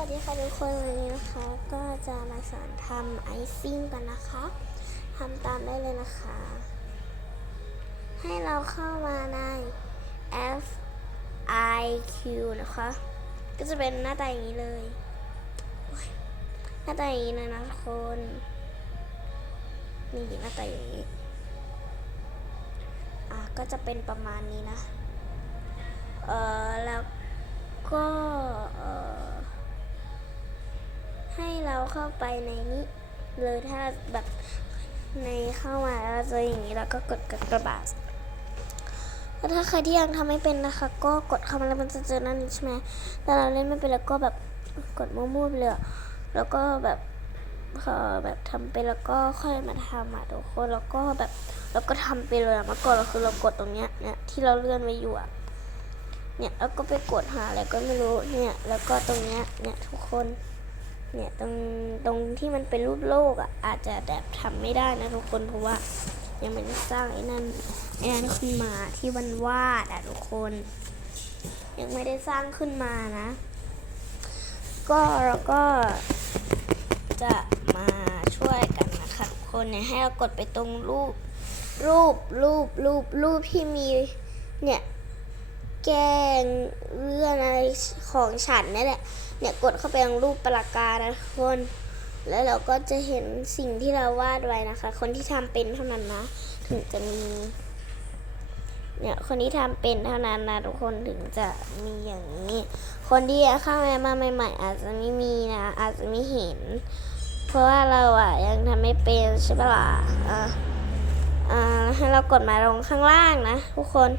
วัสดีค่ะทุกคนวันนี้นะคะ ก็จะมาสอนทำไอซิ่งกันนะคะทำตามได้เลยนะคะ ให้เราเข้ามาใน F I Q นะคะ ก็จะเป็นหน้าตาอย่างนี้เลย หน้าตาอย่างนี้เลยนะทุกคนนี่หน้าตาอย่างนี้ อะก็จะเป็นประมาณนี้นะ เออแล้วก็เออ ให้เราเข้าไปในนี้เลยถ้าแบบในเข้ามาแล้วเจออย่างนี้แล้วก็กดกระบาดแล้วถ้าใครที่ยังทำไม่เป็นนะคะ ก็กดเข้ามาแล้วมันจะเจอหนั่นนี้ใช่ไหมแต่เราเล่นไม่เป็นแล้วก็แบบกดมั่วๆไปเลยอะแล้วก็แบบพอแบบทำไปแล้วก็ค่อยมาทำอะทุกคนแล้วก็แบบแล้วก็ทำไปเลยอะเมื่อก่อนเราคือเรากดตรงเนี้ยเนี่ยที่เราเลื่อนไว้อยู่อะเนี่ยแล้วก็ไปกดหาอะไรก็ไม่รู้เนี่ยแล้วก็ตรงเนี้ยเนี่ยทุกคน เนี่ยตรงตรงที่มันเป็นรูปโลกอะอาจจะแบบทำไม่ได้นะทุกคนเพราะว่ายังไม่ได้สร้างไอ้นั่นไอ้นั่นขึ้นมาที่วันวาดอะทุกคน ยังไม่ได้สร้างขึ้นมานะ ก็เราก็จะมาช่วยกันนะคะทุกคนเนี่ยให้เรากดไปตรงรูปรูปรูปรูปรูปที่มีเนี่ย แกล้งเรื่องอะไรของฉันนี่แหละ เนี่ยกดเข้าไปตรงรูปปลากานะทุกคน แล้วเราก็จะเห็นสิ่งที่เราวาดไว้นะคะ คนที่ทำเป็นเท่านั้นนะ ถึงจะมี เนี่ยคนที่ทำเป็นเท่านั้นนะทุกคนถึงจะมีอย่างนี้ คนที่เข้ามาใหม่ ๆ อาจจะไม่มีนะ อาจจะไม่เห็น เพราะว่าเราอะยังทำไม่เป็นใช่ปะล่ะอ่าอ่าให้เรากดมาลงข้างล่างนะทุกคน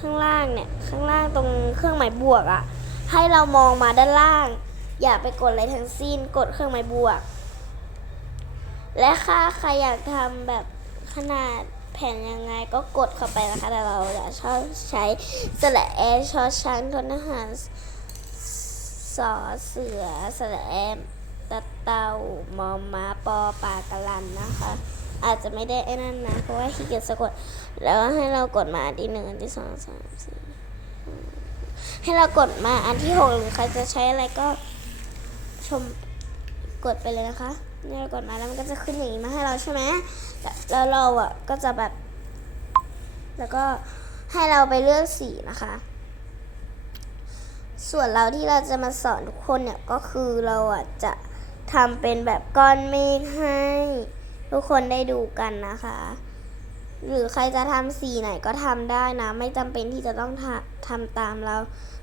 ข้างล่างเนี่ยข้างล่างตรงเครื่องหมายบวกอะ่ะ ให้เรามองมาด้านล่าง อย่าไปกดอะไรทั้งสิ้น กดเครื่องหมายบวก และค่าใครอยากทำแบบขนาดแผ่นยังไงก็กดเข้าไปนะคะ แต่เราจะชอบใช้สระแอชอช้างทนอาหารสอเสือสระแอมตะเตามอม้าปอปากะลันนะคะ อาจจะไม่ได้ไอ้นั่นนะ เพราะว่าขี้เกียจสะกด แล้วให้เรากดมาอันที่หนึ่งอันที่สองสามสี่ให้เรากดมาอันที่หกหรือใครจะใช้อะไรก็ชมกดไปเลยนะคะนี่เรากดมาแล้วมันก็จะขึ้นอย่างนี้มาให้เราใช่ไหมแล้วเราอะก็จะแบบ แล้วก็ให้เราไปเลือกสีนะคะ ส่วนเราที่เราจะมาสอนทุกคนเนี่ยก็คือเราอะจะทำเป็นแบบก้อนเมฆให้ ทุกคนได้ดูกันนะคะ หรือใครจะทำสีไหนก็ทำได้นะ ไม่จำเป็นที่จะต้องทำทำตามเรา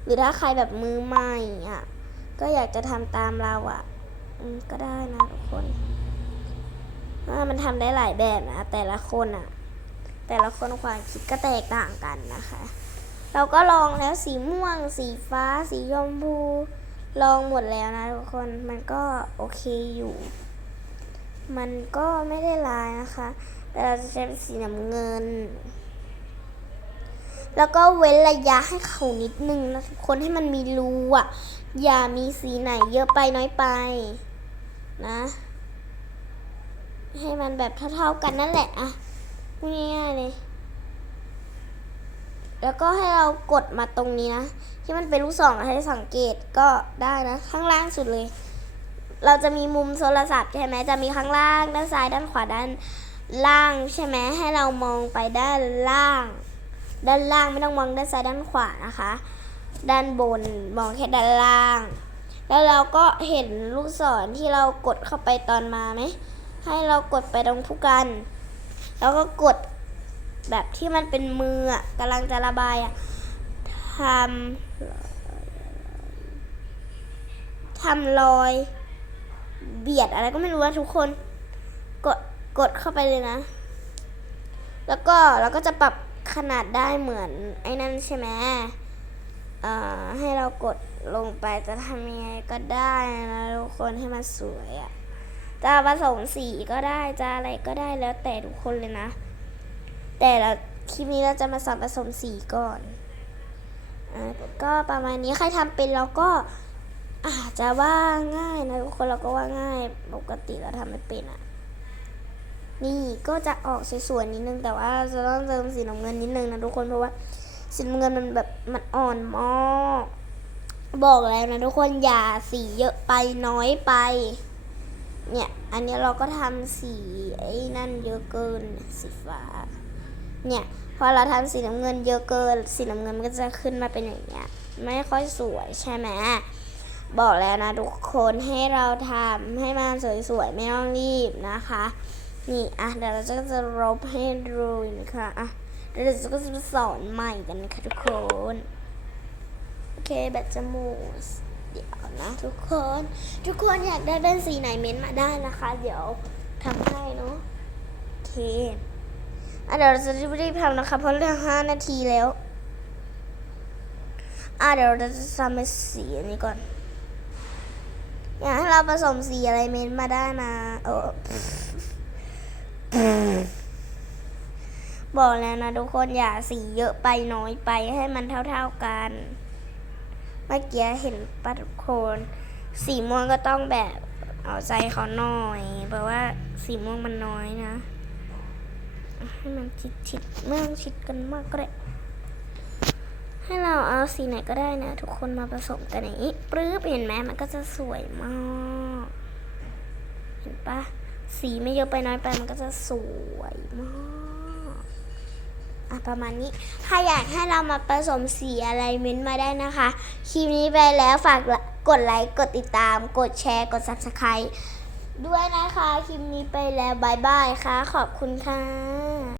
หรือถ้าใครแบบมือใหม่อะก็อยากจะทำตามเราอะก็ได้นะทุกคนว่ามันทำได้หลายแบบนะ แต่ละคนอะ แต่ละคนความคิดก็แตกต่างกันนะคะ เราก็ลองแล้วสีม่วง สีฟ้า สีชมพูลองหมดแล้วนะทุกคนมันก็โอเคอยู่ มันก็ไม่ได้ลายนะคะ แต่เราจะใช้เป็นสีน้ำเงิน แล้วก็เว้นระยะให้เขานิดนึงนะทุกคนให้มันมีรูอะ อย่ามีสีไหนเยอะไปน้อยไป นะ ให้มันแบบเท่าๆกันนั่นแหละอะง่ายๆเลยแล้วก็ให้เรากดมาตรงนี้นะ ที่มันเป็นลูกศรให้สังเกตก็ได้นะ ข้างล่างสุดเลย เราจะมีมุมโทรศัพท์ใช่ไหมจะมีข้างล่างด้านซ้ายด้านขวาด้านล่างใช่ไหมให้เรามองไปด้านล่าง ด้านล่างไม่ต้องมองด้านซ้ายด้านขวานะคะ ด้านบนมองแค่ด้านล่าง แล้วเราก็เห็นลูกศรที่เรากดเข้าไปตอนมาไหมให้เรากดไปตรงผู้กัน แล้วก็กดแบบที่มันเป็นมืออะกำลังจะระบายอะทำทำรอย เบียดอะไรก็ไม่รู้นะทุกคน กดกดเข้าไปเลยนะ แล้วก็เราก็จะปรับขนาดได้เหมือนไอ้นั่นใช่ไหมเอ่อให้เรากดลงไปจะทำยังไงก็ได้นะทุกคนให้มันสวยอะ่ะจะผสมสีก็ได้จะอะไรก็ได้แล้วแต่ทุกคนเลยนะ แต่เราคลิปนี้เราจะมาสอนผสมสีก่อนอ่าก็ประมาณนี้ใครทำเป็นเราก็ อาจจะว่าง่ายนะทุกคนเราก็ว่าง่ายปกติเราทำไม่เป็นอะ นี่ก็จะออกสวยๆนิดนึงแต่ว่าเราจะต้องเติมสีน้ำเงินนิดนึงนะทุกคนเพราะว่าสีน้ำเงินมันแบบมันอ่อนมากบอกแล้วนะทุกคนอย่าสีเยอะไปน้อยไป เนี่ยอันนี้เราก็ทำสีไอ้นั่นเยอะเกินสีฟ้า เนี่ยพอเราทำสีน้ำเงินเยอะเกิน สีน้ำเงินมันก็จะขึ้นมาเป็นอย่างเงี้ยไม่ค่อยสวยใช่ไหม บอกแล้วนะทุกคนให้เราทำให้มันสวยๆ ไม่ต้องรีบนะคะ นี่อะเดี๋ยวเราจะจะลบให้ดูนะคะอะเดี๋ยวเราจะก็จะสอนใหม่กันนะคะทุกคนโอเคแบตจะหมดเดี๋ยวนะทุกคน ทุกคนอยากได้เป็นสีไหนเม้นมาได้นะคะ เดี๋ยวทำให้เนาะโอเคอะเดี๋ยวเราจะรีบๆทำนะคะเพราะเหลือห้านาทีแล้วอะเดี๋ยวเราจะทำเป็นสีอันนี้ก่อน อยากให้เราผสมสีอะไรเม้นมาได้นะเออบอกแล้วนะทุกคนอย่าสีเยอะไปน้อยไปให้มันเท่าๆกัน เมื่อกี้เห็นปะทุกคนสีม่วงก็ต้องแบบเอาใจเขาหน่อย เพราะว่าสีม่วงมันน้อยนะ ให้มันชิดๆไม่ต้องชิดกันมากก็ได้ ให้เราเอาสีไหนก็ได้นะ ทุกคนมาผสมกันอย่างนี้ปรื๊บเห็นไหมมันก็จะสวยมาก เห็นปะสีไม่เยอะไปน้อยไปมันก็จะสวยมากอะประมาณนี้ ถ้าอยากให้เรามาผสมสีอะไรเม้นมาได้นะคะ คลิปนี้ไปแล้วฝากกดไลค์ กดติดตาม กดแชร์ กด subscribe ด้วยนะคะ คลิปนี้ไปแล้วบายบายค่ะ ขอบคุณค่ะ